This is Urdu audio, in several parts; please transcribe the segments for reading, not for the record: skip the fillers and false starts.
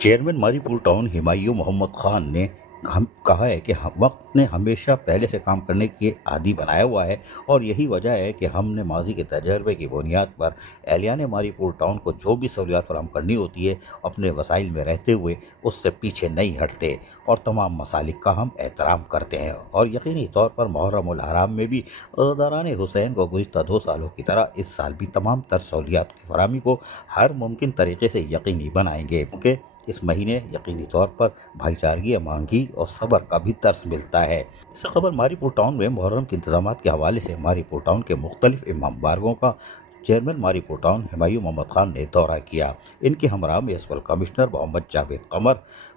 چیئرمین ماری پور ٹاؤن ہمایوں محمد خان نے کہا ہے کہ وقت نے ہمیشہ پہلے سے کام کرنے کے عادی بنایا ہوا ہے اور یہی وجہ ہے کہ ہم نے ماضی کے تجربے کی بنیاد پر اہلیان ماری پور ٹاؤن کو جو بھی سہولیات فراہم کرنی ہوتی ہے اپنے وسائل میں رہتے ہوئے اس سے پیچھے نہیں ہٹتے اور تمام مسالک کا ہم احترام کرتے ہیں، اور یقینی طور پر محرم الحرام میں بھی عزاداران حسین کو گزشتہ 2 سالوں کی طرح اس سال بھی تمام تر سہولیات کی فراہمی کو ہر ممکن طریقے سے یقینی بنائیں گے، کیونکہ اس مہینے یقینی طور پر بھائی چارگی، امانگی اور صبر کا بھی درس ملتا ہے۔ اس سے خبر ماری پور ٹاؤن میں محرم کے انتظامات کے حوالے سے ماری پور ٹاؤن کے مختلف امام بارگاہوں کا چیئرمین ماری پور ٹاؤن ہمایوں محمد خان نے دورہ کیا۔ ان کے ہمراہ میونسپل کمشنر محمد جاوید قمر،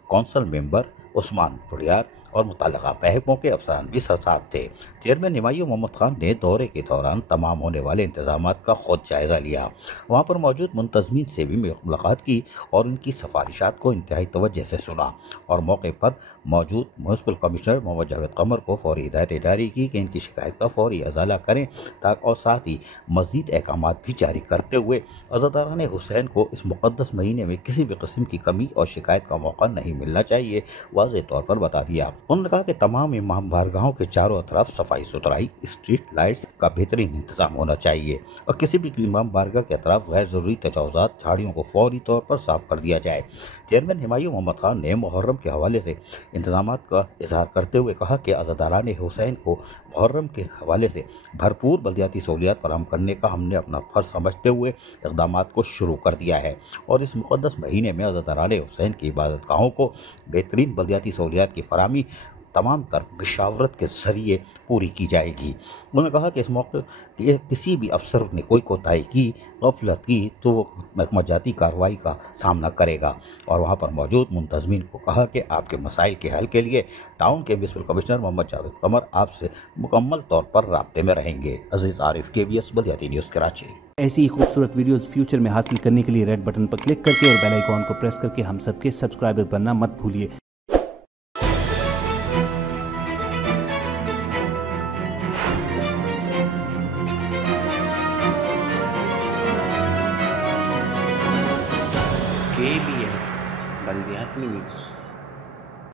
کونسل ممبر عثمان پڑیار اور متعلقہ محکموں کے افسران بھی ساتھ تھے۔ چیئرمین ہمایوں محمد خان نے دورے کے دوران تمام ہونے والے انتظامات کا خود جائزہ لیا، وہاں پر موجود منتظمین سے بھی ملاقات کی اور ان کی سفارشات کو انتہائی توجہ سے سنا، اور موقع پر موجود میونسپل کمشنر محمد جاوید قمر کو فوری ہدایت جاری کی کہ ان کی شکایت کا فوری ازالہ کریں، اور ساتھ ہی مزید احکامات بھی جاری کرتے ہوئے عزاداران حسین کو اس مقدس مہینے میں کسی بھی قسم کی کمی اور شکایت کا موقع نہیں ملنا چاہیے، واضح طور پر بتا دیا۔ انہوں نے کہا کہ تمام امام بارگاہوں کے چاروں طرف صفائی ستھرائی، اسٹریٹ لائٹس کا بہترین انتظام ہونا چاہیے اور کسی بھی امام بارگاہ کے اطراف غیر ضروری تجاوزات، جھاڑیوں کو فوری طور پر صاف کر دیا جائے۔ چیئرمین ہمایوں محمد خان نے محرم کے حوالے سے انتظامات کا اظہار کرتے ہوئے کہا کہ عزاداران حسین کو محرم کے حوالے سے بھرپور بلدیاتی سہولیات فراہم کرنے کا ہم نے اپنا فرض سمجھتے ہوئے اقدامات کو شروع کر دیا ہے، اور اس مقدس مہینے میں عزاداران حسین کی عبادت گاہوں کو بہترین بلدیاتی سہولیات کی فراہمی تمام تر مشاورت کے ذریعے پوری کی جائے گی۔ انہوں نے کہا کہ اس موقع کسی بھی افسر نے کوئی کوتاہی کی، غفلت کی تو وہ محکمہ جاتی کارروائی کا سامنا کرے گا، اور وہاں پر موجود منتظمین کو کہا کہ آپ کے مسائل کے حل کے لیے ٹاؤن کے میونسپل کمشنر محمد جاوید قمر آپ سے مکمل طور پر رابطے میں رہیں گے۔ عزیز عارف، KBS بلدیاتی نیوز کراچی۔ ایسی ہی خوبصورت ویڈیوز فیوچر میں حاصل کرنے کے لیے ریڈ بٹن پر کلک کر کے اور بیل آئیکن کو پریس کر کے ہم سب کے سبسکرائبر بننا مت بھولیے۔ KBS بلدیاتی نیوز۔